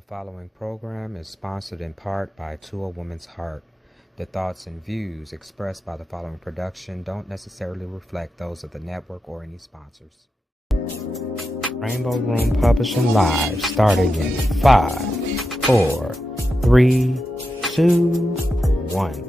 The following program is sponsored in part by To a Woman's Heart. The thoughts and views expressed by the following production don't necessarily reflect those of the network or any sponsors. Rainbow Room Publishing Live, starting in 5, 4, 3, 2, 1. Merry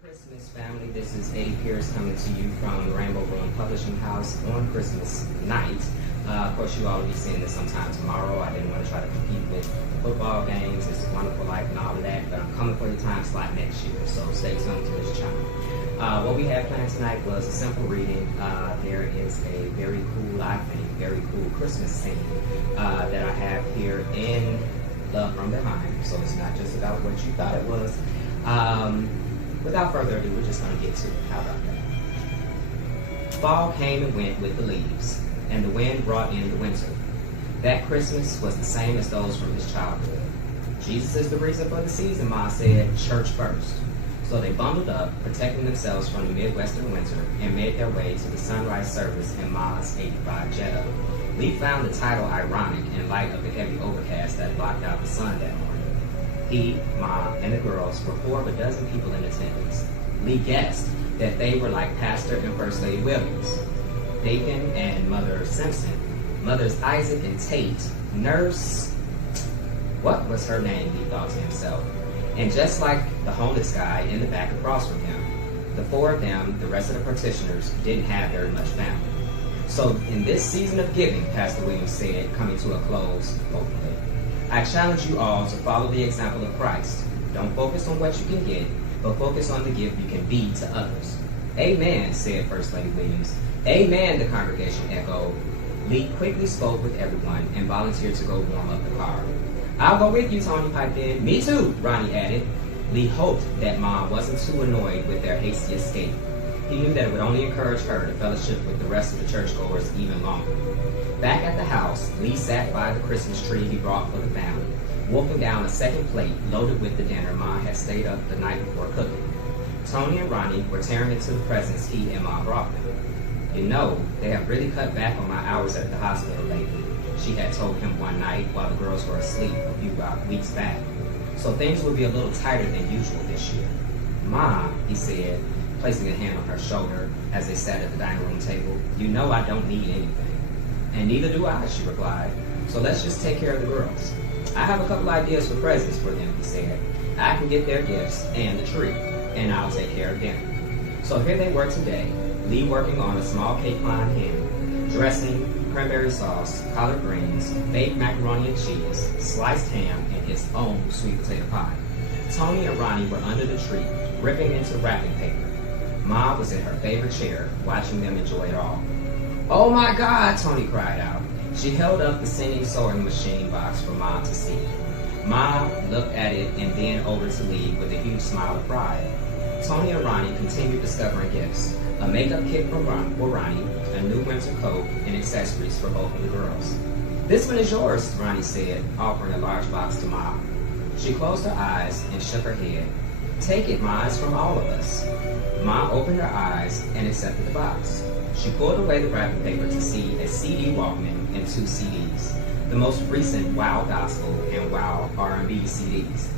Christmas, family. This is Pear coming to you from Rainbow Room Publishing House on Christmas night. Of course, you all will be seeing this sometime tomorrow. I didn't want to try to compete with football games. It's a Wonderful Life and all of that, but I'm coming for your time slot next year, so stay tuned to this channel. What we had planned tonight was a simple reading. There is a very cool, I think, very cool Christmas scene that I have here in Love From Behind, so it's not just about what you thought it was. Without further ado, we're just going to get to it. How about that? Fall came and went with the leaves, and the wind brought in the winter. That Christmas was the same as those from his childhood. Jesus is the reason for the season, Ma said, church first. So they bundled up, protecting themselves from the Midwestern winter, and made their way to the sunrise service in Ma's 85 Jetta. Lee found the title ironic in light of the heavy overcast that blocked out the sun that morning. He, Ma, and the girls were 4 of a dozen people in attendance. Lee guessed that they were like Pastor and First Lady Williams, Deacon and Mother Simpson, Mothers Isaac and Tate, Nurse, what was her name, he thought to himself. And just like the homeless guy in the back across from him, the 4 of them, the rest of the participants, didn't have very much family. So in this season of giving, Pastor Williams said, coming to a close, hopefully, I challenge you all to follow the example of Christ. Don't focus on what you can get, but focus on the gift you can be to others. Amen, said First Lady Williams. Amen, the congregation echoed. Lee quickly spoke with everyone and volunteered to go warm up the car. I'll go with you, Tony piped in. Me too, Ronnie added. Lee hoped that Mom wasn't too annoyed with their hasty escape. He knew that it would only encourage her to fellowship with the rest of the churchgoers even longer. Back at the house, Lee sat by the Christmas tree he brought for the family, wolfing down a second plate loaded with the dinner Ma had stayed up the night before cooking. Tony and Ronnie were tearing into the presents he and Ma brought them. You know, they have really cut back on my hours at the hospital lately, she had told him one night while the girls were asleep a few weeks back. So things will be a little tighter than usual this year. Ma, he said, placing a hand on her shoulder as they sat at the dining room table, you know I don't need anything. And neither do I, she replied. So let's just take care of the girls. I have a couple ideas for presents for them, he said. I can get their gifts and the tree, and I'll take care of dinner. So here they were today, Lee working on a small cake pie ham, dressing, cranberry sauce, collard greens, baked macaroni and cheese, sliced ham, and his own sweet potato pie. Tony and Ronnie were under the tree, ripping into wrapping paper. Ma was in her favorite chair, watching them enjoy it all. Oh my God, Tony cried out. She held up the singing sewing machine box for Ma to see. Ma looked at it and then over to Lee with a huge smile of pride. Tony and Ronnie continued discovering gifts. A makeup kit for Ronnie, a new winter coat, and accessories for both of the girls. This one is yours, Ronnie said, offering a large box to Ma. She closed her eyes and shook her head. Take it, Ma, it's from all of us. Ma opened her eyes and accepted the box. She pulled away the wrapping paper to see a CD Walkman and 2 CDs, the most recent Wow Gospel and Wow R&B CDs.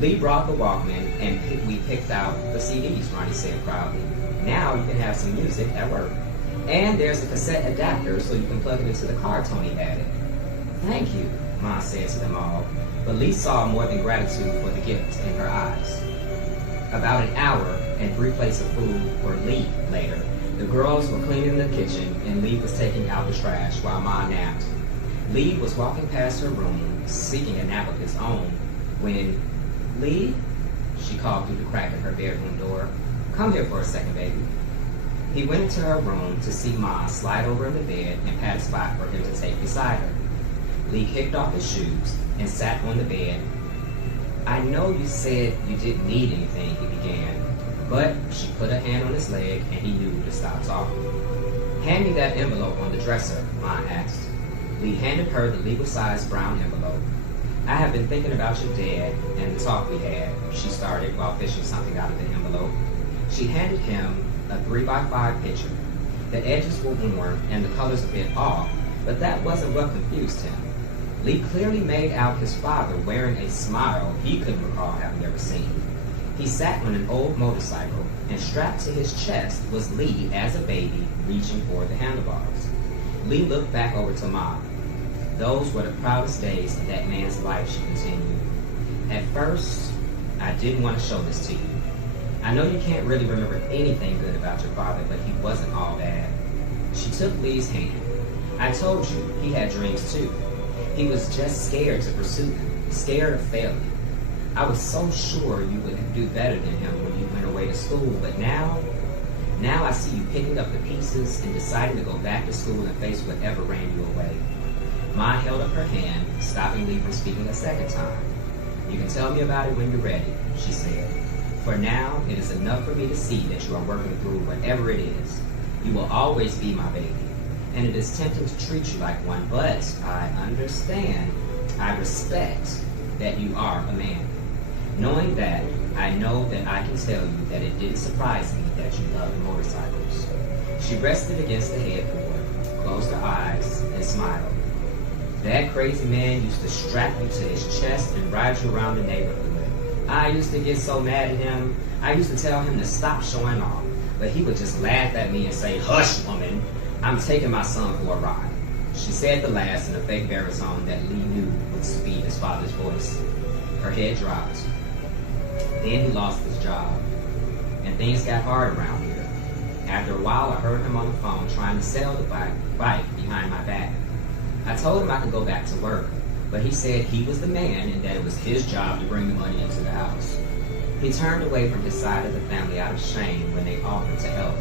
Lee brought the Walkman and we picked out the CDs, Ronnie said proudly. Now you can have some music at work. And there's a cassette adapter so you can plug it into the car, Tony added. Thank you, Ma said to them all, but Lee saw more than gratitude for the gift in her eyes. About an hour and 3 plates of food for Lee later, the girls were cleaning the kitchen and Lee was taking out the trash while Ma napped. Lee was walking past her room, seeking a nap of his own, when, Lee, she called through the crack in her bedroom door. Come here for a second, baby. He went into her room to see Ma slide over in the bed and pat a spot for him to take beside her. Lee kicked off his shoes and sat on the bed. I know you said you didn't need anything, he began, but she put a hand on his leg and he knew to stop talking. Hand me that envelope on the dresser, Ma asked. Lee handed her the legal-sized brown envelope. I have been thinking about your dad and the talk we had, she started while fishing something out of the envelope. She handed him a 3x5 picture. The edges were worn and the colors a bit off, but that wasn't what confused him. Lee clearly made out his father wearing a smile he couldn't recall having ever seen. He sat on an old motorcycle, and strapped to his chest was Lee as a baby, reaching for the handlebars. Lee looked back over to Mom. Those were the proudest days of that man's life, she continued. At first, I didn't want to show this to you. I know you can't really remember anything good about your father, but he wasn't all bad. She took Lee's hand. I told you, he had dreams too. He was just scared to pursue them, scared of failing. I was so sure you would do better than him when you went away to school, but now I see you picking up the pieces and deciding to go back to school and face whatever ran you away. Ma held up her hand, stopping Lee from speaking a second time. You can tell me about it when you're ready, she said. For now, it is enough for me to see that you are working through whatever it is. You will always be my baby, and it is tempting to treat you like one, but I understand, I respect that you are a man. Knowing that, I know that I can tell you that it didn't surprise me that you loved motorcycles. She rested against the headboard, closed her eyes, and smiled. That crazy man used to strap you to his chest and ride you around the neighborhood. I used to get so mad at him. I used to tell him to stop showing off, but he would just laugh at me and say, "Hush, woman, I'm taking my son for a ride." She said the last in a fake baritone that Lee knew would speed his father's voice. Her head dropped. Then he lost his job, and things got hard around here. After a while, I heard him on the phone trying to sell the bike behind my back. I told him I could go back to work, but he said he was the man and that it was his job to bring the money into the house. He turned away from his side of the family out of shame when they offered to help.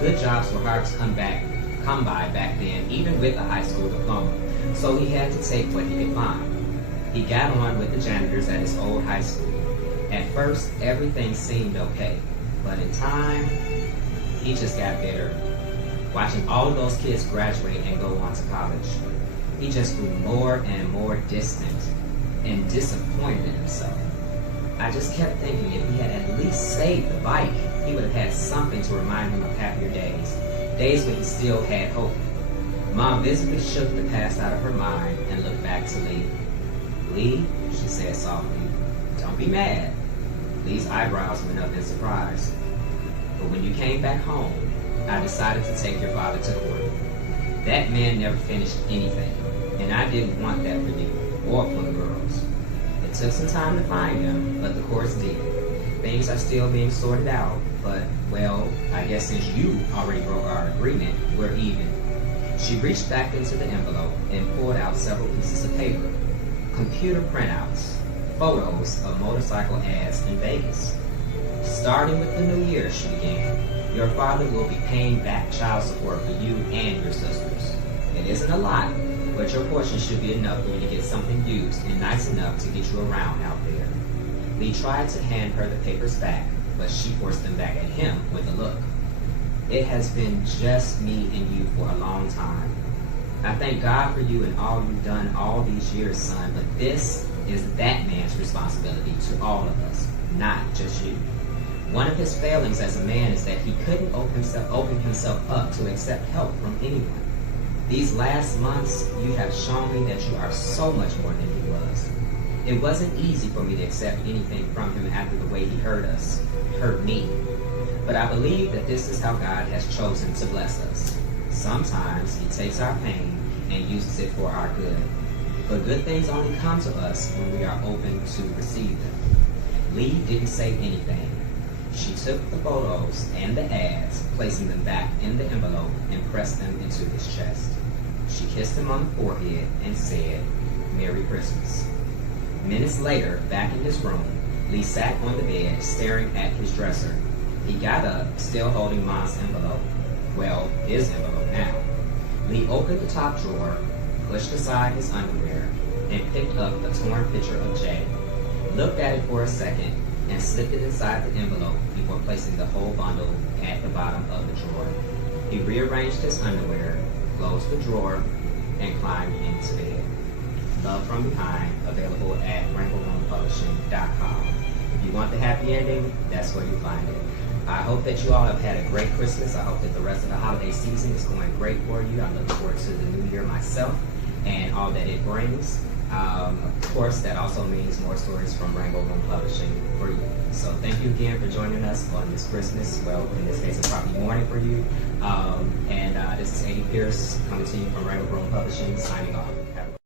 Good jobs were hard to come by back then, even with a high school diploma, so he had to take what he could find. He got on with the janitors at his old high school. At first, everything seemed okay, but in time, he just got bitter. Watching all of those kids graduate and go on to college, he just grew more and more distant and disappointed in himself. I just kept thinking if he had at least saved the bike, he would have had something to remind him of happier days, days when he still had hope. Mom visibly shook the past out of her mind and looked back to Lee. "Lee," she said softly, "don't be mad." Lee's eyebrows went up in surprise. "But when you came back home, I decided to take your father to court. That man never finished anything, and I didn't want that for you or for the girls. It took some time to find him, but the courts did. Things are still being sorted out, but, well, I guess since you already broke our agreement, we're even." She reached back into the envelope and pulled out several pieces of paper, computer printouts, photos of motorcycle ads in Vegas. "Starting with the new year," she began, "your father will be paying back child support for you and your sisters. It isn't a lot, but your portion should be enough for you to get something used and nice enough to get you around out there." Lee tried to hand her the papers back, but she forced them back at him with a look. "It has been just me and you for a long time. I thank God for you and all you've done all these years, son, but this is that man's responsibility to all of us, not just you. One of his failings as a man is that he couldn't open himself up to accept help from anyone. These last months, you have shown me that you are so much more than he was. It wasn't easy for me to accept anything from him after the way he hurt me. But I believe that this is how God has chosen to bless us. Sometimes he takes our pain and uses it for our good. But good things only come to us when we are open to receive them." Lee didn't say anything. She took the photos and the ads, placing them back in the envelope, and pressed them into his chest. She kissed him on the forehead and said, "Merry Christmas." Minutes later, back in his room, Lee sat on the bed, staring at his dresser. He got up, still holding Mom's envelope. Well, his envelope now. Lee opened the top drawer, pushed aside his underwear, and picked up a torn picture of Jay, looked at it for a second, and slipped it inside the envelope before placing the whole bundle at the bottom of the drawer. He rearranged his underwear, closed the drawer, and climbed into bed. Love from Behind, available at rainbowroompublishingllc.com. If you want the happy ending, that's where you find it. I hope that you all have had a great Christmas. I hope that the rest of the holiday season is going great for you. I'm looking forward to the new year myself. and all that it brings. Of course, that also means more stories from Rainbow Room Publishing for you. So thank you again for joining us on this Christmas, well, in this case, it's probably morning for you. This is Eddie Pierce coming to you from Rainbow Room Publishing, signing off. Have a